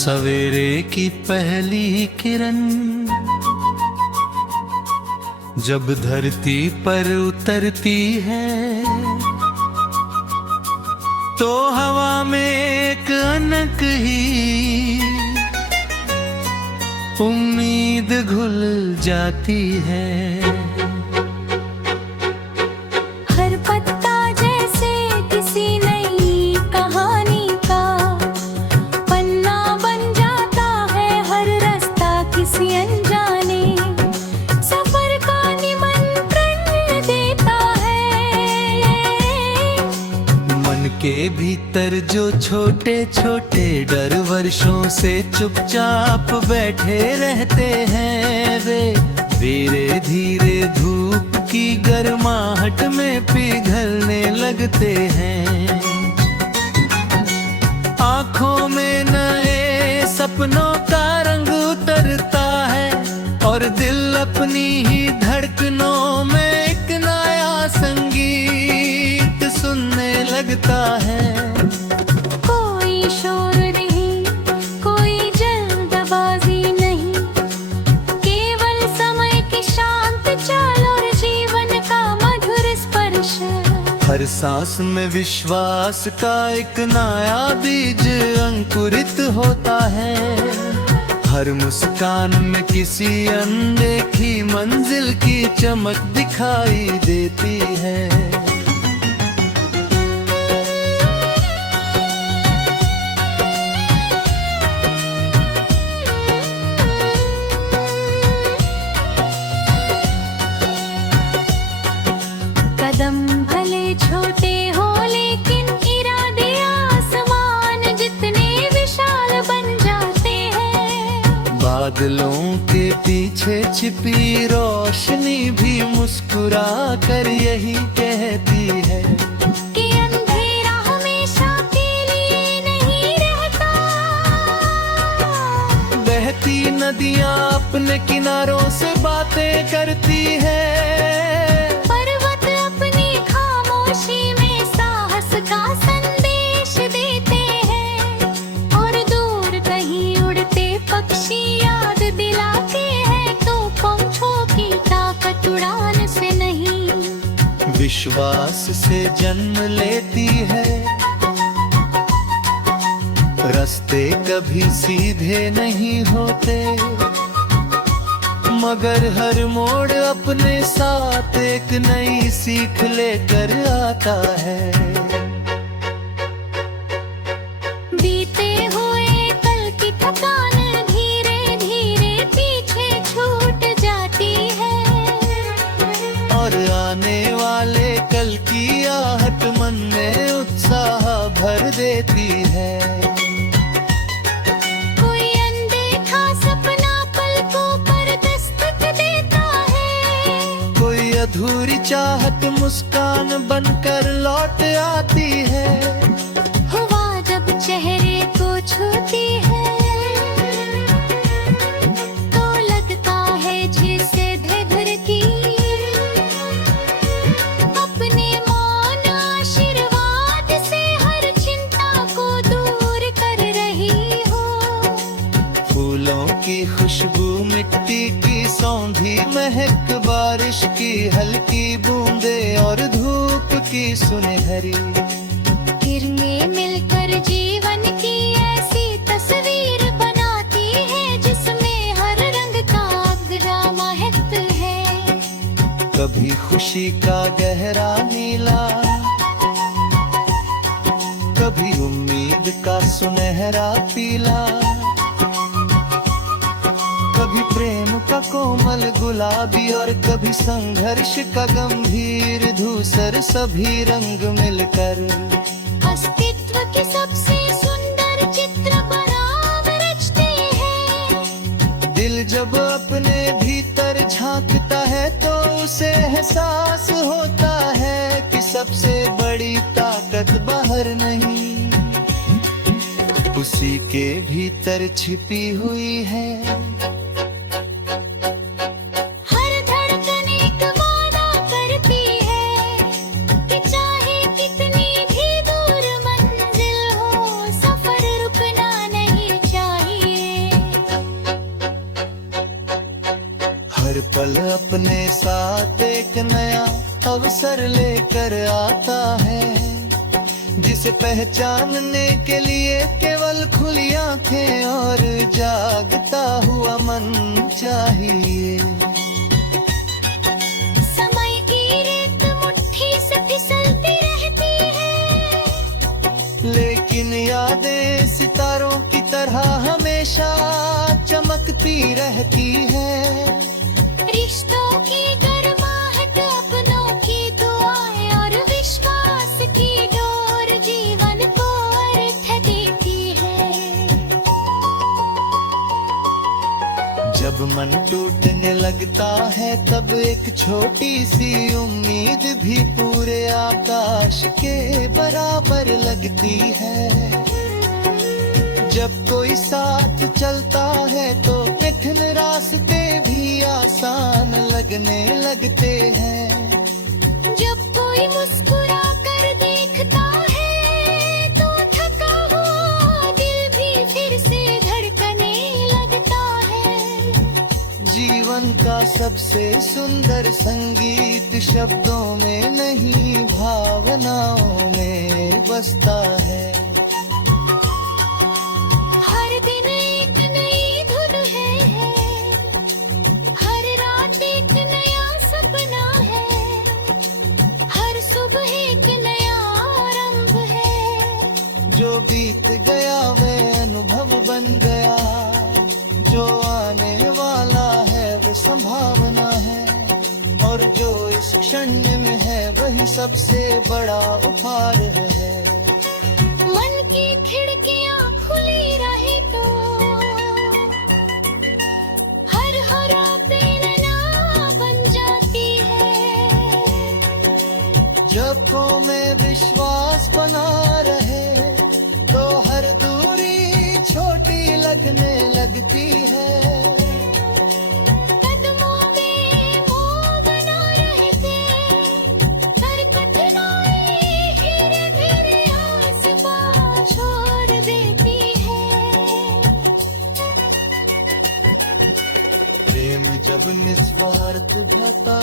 सवेरे की पहली किरण जब धरती पर उतरती है तो हवा में एक अनक ही उम्मीद घुल जाती है। हर पत्ता जैसे किसी नई कहानी का पन्ना बन जाता है, हर रास्ता किसी अनजाने सफर का निमंत्रण देता है। मन के भीतर जो छोटे छोटे डर वर्षों से चुपचाप बैठे रहते हैं, वे धीरे धीरे धूप की गर्माहट में पिघलने लगते हैं। आँखों में नए सपनों का रंग उतरता है और दिल अपनी ही धड़कनों में एक नया संगीत सुनने लगता है। कोई शोर नहीं, कोई जल्दबाजी नहीं, केवल समय की शांत चाल और जीवन का मधुर स्पर्श। हर सांस में विश्वास का एक नया बीज अंकुरित होता है। हर मुस्कान में किसी अनदेखी मंजिल की चमक दिखाई देती है। कदम भले छोटे हो लेकिन इरादे आसमान जितने विशाल बन जाते हैं। बादलों के पीछे छिपी रोशनी भी मुस्कुरा कर यही कहती है कि अंधेरा हमेशा के लिए नहीं रहता। बहती नदियाँ अपने किनारों से बातें करती है। पर्वत अपनी खामोशी में साहस का संदेश देते हैं और दूर कहीं उड़ते पक्षी याद दिलाते हैं तो पंखों की ताकत उड़ान से नहीं, विश्वास से जन्म लेती है। रास्ते कभी सीधे नहीं होते मगर हर मोड़ अपने साथ एक नई सीख लेकर आता है। बीते हुए कल की थकान धीरे धीरे पीछे छूट जाती है और आने वाले कल की आहट मन में उत्साह भर देती है। कोई अनदेखा सपना पलकों पर दस्तक देता है, कोई अधूरी चाहत मुस्कान बनकर लौट आती है। हवा जब चेहरे को छूती है तो लगता है जैसे धरती अपने मौन आशीर्वाद से हर चिंता को दूर कर रही हो। फूलों की खुशबू, मिट्टी की सौंधी महक, बारिश की हल्की बूंदे और धूप की सुनहरी किरणें मिलकर जीवन की ऐसी तस्वीर बनाती है जिसमें हर रंग का अगरा महक है। कभी खुशी का गहरा नीला, कभी उम्मीद का सुनहरा पीला, कभी प्रेम का कोमल गुलाबी और कभी संघर्ष का गंभीर धूसर, सभी रंग मिलकर अस्तित्व की सबसे सुंदर चित्र बनाव रचते हैं। दिल जब अपने भीतर झांकता है तो उसे एहसास होता है कि सबसे बड़ी ताकत बाहर नहीं, उसी के भीतर छिपी हुई है। हर धड़कन एक वादा करती है कि चाहे कितनी भी दूर मंजिल हो, सफर रुकना नहीं चाहिए। अवसर लेकर आता है, जिसे पहचानने के लिए केवल खुली आंखें और जागता हुआ मन चाहिए। समय की रेत मुट्ठी से फिसलती रहती है, लेकिन यादें सितारों की तरह हमेशा चमकती रहती है। रिश्तों की गर्माहट, अपनों की दुआएं और विश्वास की डोर जीवन को अर्थ देती है। जब मन टूटने लगता है तब एक छोटी सी उम्मीद भी पूरे आकाश के बराबर लगती है। जब कोई साथ चलता है तो कठिन रास्ते भी आसान लगने लगते हैं। जब कोई मुस्कुरा कर देखता है तो थका हुआ दिल भी फिर से धड़कने लगता है। जीवन का सबसे सुंदर संगीत शब्दों में नहीं, भावनाओं में बसता है। हर दिन एक नई धुन है, हर रात एक नया सपना है, हर सुबह एक नया आरंभ है। जो बीत गया वह अनुभव बन गया, जो आने वाला है वो संभावना है, और जो इस क्षण में है वही सबसे बड़ा उपहार है। मन की खिड़कियां खुली रहे तो हर हरा प्रेरणा बन जाती है। जब को में विश्वास बना रहे तो हर दूरी छोटी लगने लगती है। कदमों में मोह बना रहते, हर कठिनाई धीरे धीरे आस-पास छोड़ देती है। प्रेम जब निस्वार्थ भरता